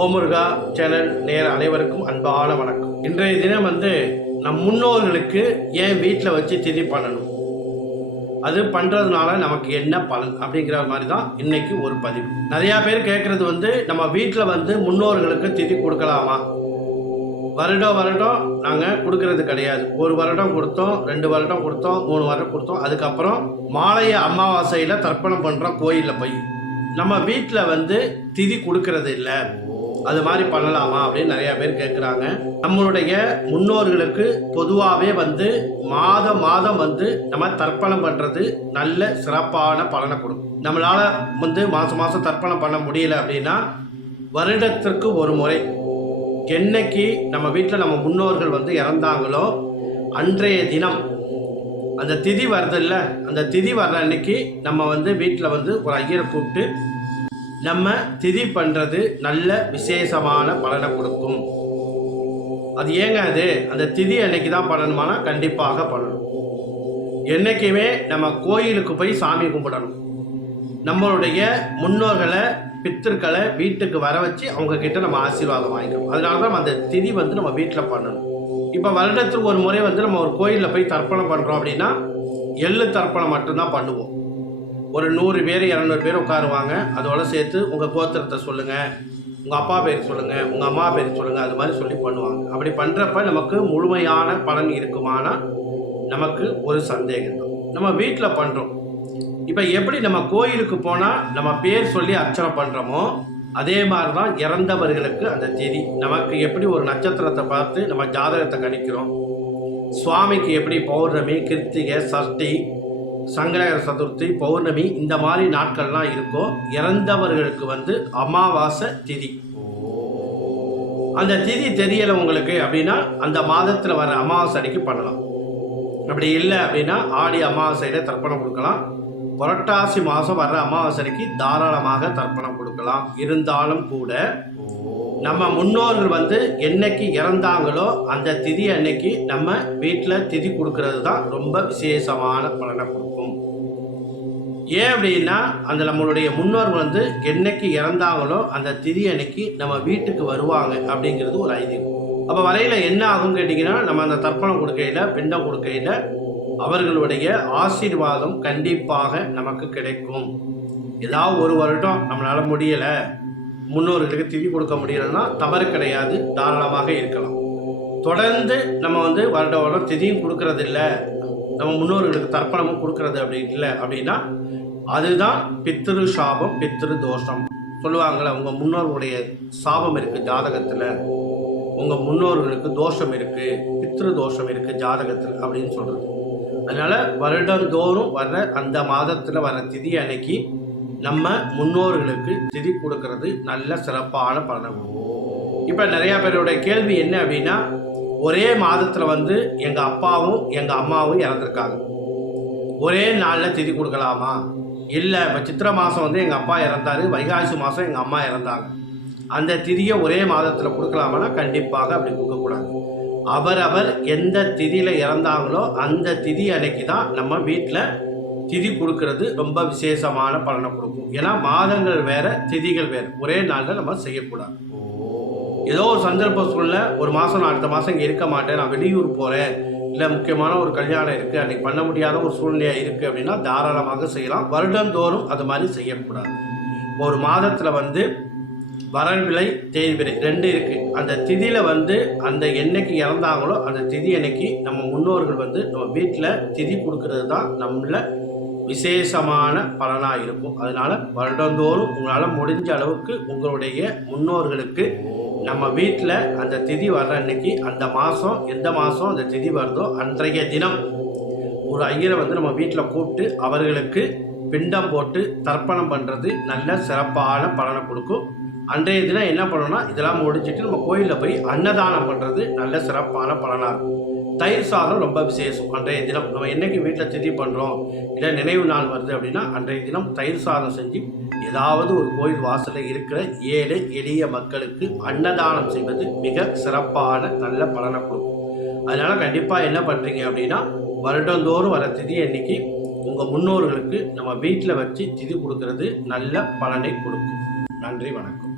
ஓமுருகா channel நேர அனைவருக்கும் அன்பான வணக்கம். இன்றைய தினம் நம் முன்னோர்களுக்கு ஏன் வீட்டில் வச்சு திதி பண்ணணும், அது பண்ணுறதுனால நமக்கு என்ன பலன் அப்படிங்கிற மாதிரி தான் இன்னைக்கு ஒரு பதிவு. நிறையா பேர் கேட்குறது நம்ம வீட்டில் முன்னோர்களுக்கு திதி கொடுக்கலாமா? வருடம் நாங்கள் கொடுக்கறது கிடையாது. ஒரு வருடம் கொடுத்தோம், 2 வருடம் கொடுத்தோம், 3 வருடம் கொடுத்தோம். அதுக்கப்புறம் மாலைய அமாவாசையில் தர்ப்பணம் பண்ணுறோம் கோயிலில் போய். நம்ம வீட்டில் திதி கொடுக்கறது இல்லை. அது மாதிரி பண்ணலாமா அப்படின்னு நிறையா பேர் கேட்குறாங்க. நம்மளுடைய முன்னோர்களுக்கு பொதுவாகவே மாதம் நம்ம தர்ப்பணம் பண்ணுறது நல்ல சிறப்பான பலனை கொடுக்கும். நம்மளால் மாதம் தர்ப்பணம் பண்ண முடியல அப்படின்னா வருடத்திற்கு ஒரு முறை என்னைக்கு நம்ம வீட்டில் நம்ம முன்னோர்கள் இறந்தாங்களோ அன்றைய தினம் அந்த திதி வருதில்ல, அந்த திதி வர்ற அன்னைக்கு நம்ம வீட்டில் ஒரு ஐயரை கூப்பிட்டு நம்ம திதி பண்ணுறது நல்ல விசேஷமான பலனை கொடுக்கும். அது ஏங்க அந்த திதி அன்னைக்கு தான் பண்ணணுமானா கண்டிப்பாக பண்ணணும். என்றைக்குமே நம்ம கோயிலுக்கு போய் சாமி கும்பிடணும். நம்மளுடைய முன்னோர்களை பித்திருக்களை வீட்டுக்கு வர வச்சு அவங்க கிட்ட நம்ம ஆசீர்வாதம் வாங்கிக்கணும். அதனால தான் அந்த திதி நம்ம வீட்டில் பண்ணணும். இப்போ வருடத்துக்கு ஒரு முறை நம்ம ஒரு கோயிலில் போய் தர்ப்பணம் பண்ணுறோம் அப்படின்னா எள்ளு தர்ப்பணம் மட்டும்தான் பண்ணுவோம். ஒரு 100 பேர் 200 பேர் உட்காருவாங்க. அதோடு சேர்த்து உங்கள் கோத்திரத்தை சொல்லுங்கள், உங்கள் அப்பா பேர் சொல்லுங்கள், உங்கள் அம்மா பேர் சொல்லுங்கள், அது மாதிரி சொல்லி பண்ணுவாங்க. அப்படி பண்ணுறப்ப நமக்கு முழுமையான பலன் இருக்குமானா நமக்கு ஒரு சந்தேகம் தான். நம்ம வீட்டில் பண்ணுறோம். இப்போ எப்படி நம்ம கோயிலுக்கு போனால் நம்ம பேர் சொல்லி அர்ச்சனை பண்ணுறோமோ அதே மாதிரி தான் இறந்தவர்களுக்கு அந்த திதி. நமக்கு எப்படி ஒரு நட்சத்திரத்தை பார்த்து நம்ம ஜாதகத்தை கணிக்கிறோம், சுவாமிக்கு எப்படி பௌர்ணமி, கிருத்திகை, சஷ்டி, சங்கரகர சதுர்த்தி, பௌர்ணமி இந்த மாதிரி நாட்கள்லாம் இருக்கோ, இறந்தவர்களுக்கு அமாவாசை திதி. அந்த திதி தெரியலை உங்களுக்கு அப்படின்னா அந்த மாதத்தில் வர அமாவாசை அன்னைக்கு பண்ணலாம். அப்படி இல்லை அப்படின்னா ஆடி அமாவாசையில் தர்ப்பணம் கொடுக்கலாம். புரட்டாசி மாதம் வர்ற அமாவாசைக்கு தாராளமாக தர்ப்பணம் கொடுக்கலாம். இருந்தாலும் கூட நம்ம முன்னோர்கள் என்னைக்கு இறந்தாங்களோ அந்த திதி அன்னைக்கு நம்ம வீட்டில் திதி கொடுக்கறது தான் ரொம்ப விசேஷமான பலனை கொடுக்கும். ஏன் அப்படின்னா அந்த நம்மளுடைய முன்னோர்கள் என்னைக்கு இறந்தாங்களோ அந்த திதி அன்னைக்கு நம்ம வீட்டுக்கு வருவாங்க அப்படிங்கிறது ஒரு ஐதீகம். அப்போ வரையில் என்ன ஆகும் கேட்டிங்கன்னா, நம்ம அந்த தர்ப்பணம் கொடுக்கையில், பிண்டம் கொடுக்கையில் அவர்களுடைய ஆசீர்வாதம் கண்டிப்பாக நமக்கு கிடைக்கும். ஏதாவது ஒரு வருடம் நம்மளால் முடியலை, முன்னோர்களுக்கு திதி கொடுக்க முடியலைன்னா தவறு கிடையாது, தாராளமாக இருக்கலாம். தொடர்ந்து நம்ம வருடம் திதியும் கொடுக்கறதில்ல, நம்ம முன்னோர்களுக்கு தர்ப்பணமும் கொடுக்கறது அப்படி இல்லை அப்படின்னா அதுதான் பித்ரு சாபம், பித்ரு தோஷம் சொல்லுவாங்களே. உங்கள் முன்னோர்களுடைய சாபம் இருக்குது ஜாதகத்தில், உங்கள் முன்னோர்களுக்கு தோஷம் இருக்குது, பித்ரு தோஷம் இருக்குது ஜாதகத்தில் அப்படின்னு சொல்கிறது. அதனால் வருடந்தோறும் வர்ற அந்த மாதத்தில் வர திதி அன்னைக்கு நம்ம முன்னோர்களுக்கு திதி கொடுக்கறது நல்ல சிறப்பான பலனை கொடுக்கும். இப்போ நிறையா பேருடைய கேள்வி என்ன அப்படின்னா, ஒரே மாதத்தில் எங்கள் அப்பாவும் எங்கள் அம்மாவும் இறந்துருக்காங்க, ஒரே நாளில் திதி கொடுக்கலாமா? இல்லை, இப்போ சித்திரை மாதம் எங்கள் அப்பா இறந்தார், வைகாசி மாதம் எங்கள் அம்மா இறந்தாங்க, அந்த திதியை ஒரே மாதத்தில் கொடுக்கலாமான்னா கண்டிப்பாக அப்படி கொடுக்கக்கூடாது. அவரவர் எந்த திதியில் இறந்தாங்களோ அந்த திதி அன்னைக்கு தான் நம்ம வீட்டில் திதி கொடுக்கறது ரொம்ப விசேஷமான பலனை கொடுக்கும். ஏன்னா மாதங்கள் வேறு, திதிகள் வேறு, ஒரே நாளில் நம்ம செய்யக்கூடாது. ஏதோ ஒரு சந்தர்ப்ப சூழ்நிலை, ஒரு மாதம் நான் அடுத்த மாதம் இங்கே இருக்க மாட்டேன், நான் வெளியூர் போகிறேன், இல்லை முக்கியமான ஒரு கல்யாணம் இருக்குது, அன்றைக்கி பண்ண முடியாத ஒரு சூழ்நிலையாக இருக்குது அப்படின்னா தாராளமாக செய்யலாம். வருடந்தோறும் அது மாதிரி செய்யக்கூடாது. ஒரு மாதத்தில் வரவிலை தேய்விரை 2 இருக்குது. அந்த திதியில் அந்த என்னைக்கு இறந்தாங்களோ அந்த திதி அன்னைக்கு நம்ம முன்னோர்கள் நம்ம வீட்டில் திதி கொடுக்கறது தான் நம்மள விசேஷமான பலனாக இருக்கும். அதனால் வருடந்தோறும் உங்களால் முடிஞ்ச அளவுக்கு உங்களுடைய முன்னோர்களுக்கு நம்ம வீட்டில் அந்த திதி வர்ற அன்னைக்கு, அந்த மாதம் எந்த மாதம் அந்த திதி வருதோ அன்றைய தினம் ஒரு ஐயரை நம்ம வீட்டில் கூப்பிட்டு அவர்களுக்கு பிண்டம் போட்டு தர்ப்பணம் பண்ணுறது நல்ல சிறப்பான பலனை கொடுக்கும். அன்றைய தினம் என்ன பண்ணணும்னா இதெல்லாம் முடிச்சுட்டு நம்ம கோயிலில் போய் அன்னதானம் பண்ணுறது நல்ல சிறப்பான பலனாக இருக்கும். தயிர் சாதம் ரொம்ப விசேஷம். அன்றைய தினம் நம்ம என்றைக்கு வீட்டில் திதி பண்ணுறோம், இல்லை நினைவு நாள் வருது அப்படின்னா அன்றைய தினம் தயிர் சாதம் செஞ்சு ஏதாவது ஒரு கோயில் வாசலில் இருக்கிற ஏழை எளிய மக்களுக்கு அன்னதானம் செய்வது மிக சிறப்பான நல்ல பலனை கொடுக்கும். அதனால் கண்டிப்பாக என்ன பண்ணுறீங்க அப்படின்னா வருடந்தோறும் வர திதி அன்னைக்கு உங்கள் முன்னோர்களுக்கு நம்ம வீட்டில் வச்சு திதி கொடுக்கறது நல்ல பலனை கொடுக்கும். நன்றி, வணக்கம்.